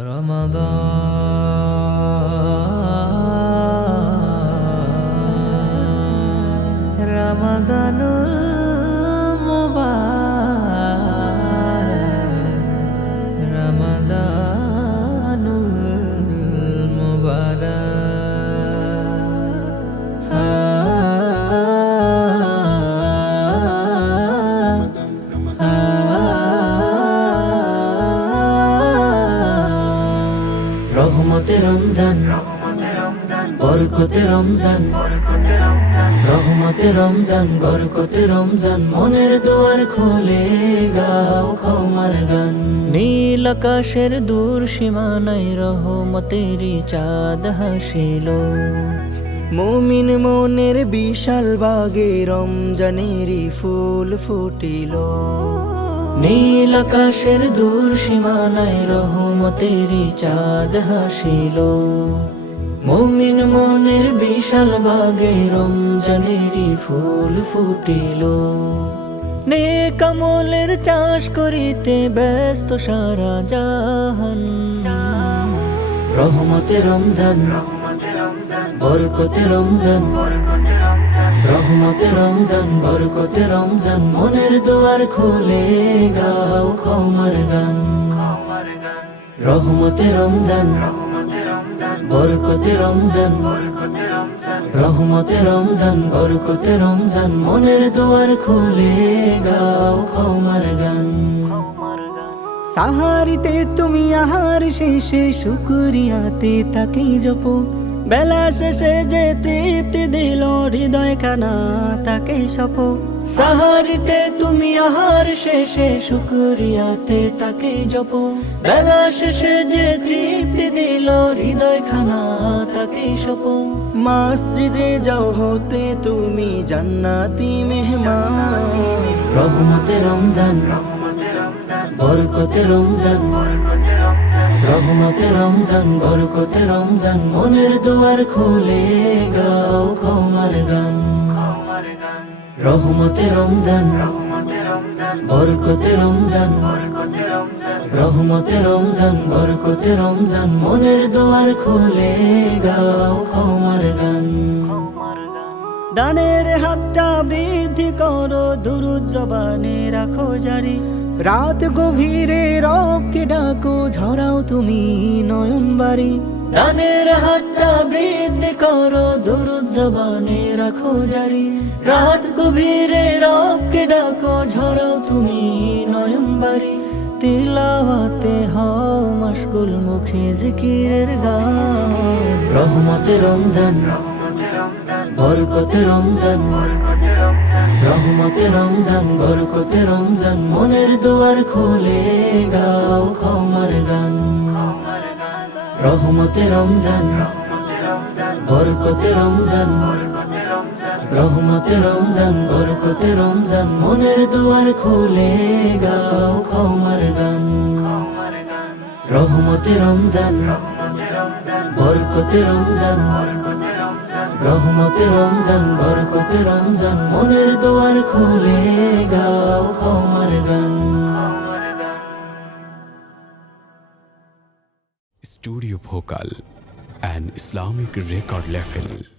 রমাদান রমাদানুল মুবারক রমাদানুল রহমতে রমজান বরকতে রমজান রহমতে রমজান বরকতে রমজান মনের দুয়ার খোলে গাও ক্ষমার গান নীল আকাশের দূর সীমানায় রহমতেরই চাঁদ হাসিল মুমিন মনের বিশাল বাগে রমজানেরই ফুল ফুটিল নীল আকাশের দূর সীমানায় রহমতেরই চাঁদ হাসিল মুমিন মনের বিশাল বাগে রমজানেরই ফুল ফুটিল নেক আমলের চাষ করিতে ব্যস্ত সারা জাহান রহমতে রমজান বরকতে রমজান রহমতে রমজান বরকতে রমজান মনের দুয়ার খুলে গাও ক্ষমার গান রহমতে রমজান বরকতে রমজান রহমতে রমজান বরকতে রমজান মনের দুয়ার খুলে গাও ক্ষমার গান সাহারিতে তুমি আহার শেষে শুকরিয়াতে তাকে জপো বেলা শেষে যে তৃপ্তি দিল হৃদয় খানা তাকে সপো সাহারিতে তুমি আহার শেষে শুকরিয়াতে তাকে জপো বেলা শেষে যে তৃপ্তি দিল হৃদয় খানা তাকে সপো মসজিদে যাও হতে তুমি জান্নাতি মেহমান রহমতে রমজান বরকতে রমজান রহমতে রমজান বরকতে রমজান মনের দুয়ার খুলে গাও ক্ষমার গান রহমতে রমজান বরকতে রমজান রহমতে রমজান বরকতে রমজান মনের দুয়ার খুলে গাও ক্ষমার গান দানের হাতটা বৃদ্ধি করো দুরূদ জবানে রাখো জারি রাত গভীরে রবকে ডাকো ঝরাও তুমি নয়ন বাড়ি দানের হাতটা বৃদ্ধি করো দুরূদ জবানে রাখো জারি রাত গভীরে রবকে ডাকো ঝরাও তুমি নয়ন বাড়ি তিলাওয়াতে হও মশগুল মুখে জিকিরের গান রহমতে রমজান বরকতে রমজান রহমতে রমজান বরকতে রমজান মনের দুয়ার খুলে গাও ক্ষমার গান রহমতে রমজান বরকতে রমজান রহমতে রমজান বরকতে রমজান মনের দুয়ার খুলে গাও ক্ষমার গান রহমতে রমজান বরকতে রমজান রহমতে রমজান বরকতে রমজান মনের দুয়ার খুলে গাও ক্ষমার গান Studio Bhokal, an Islamic record label.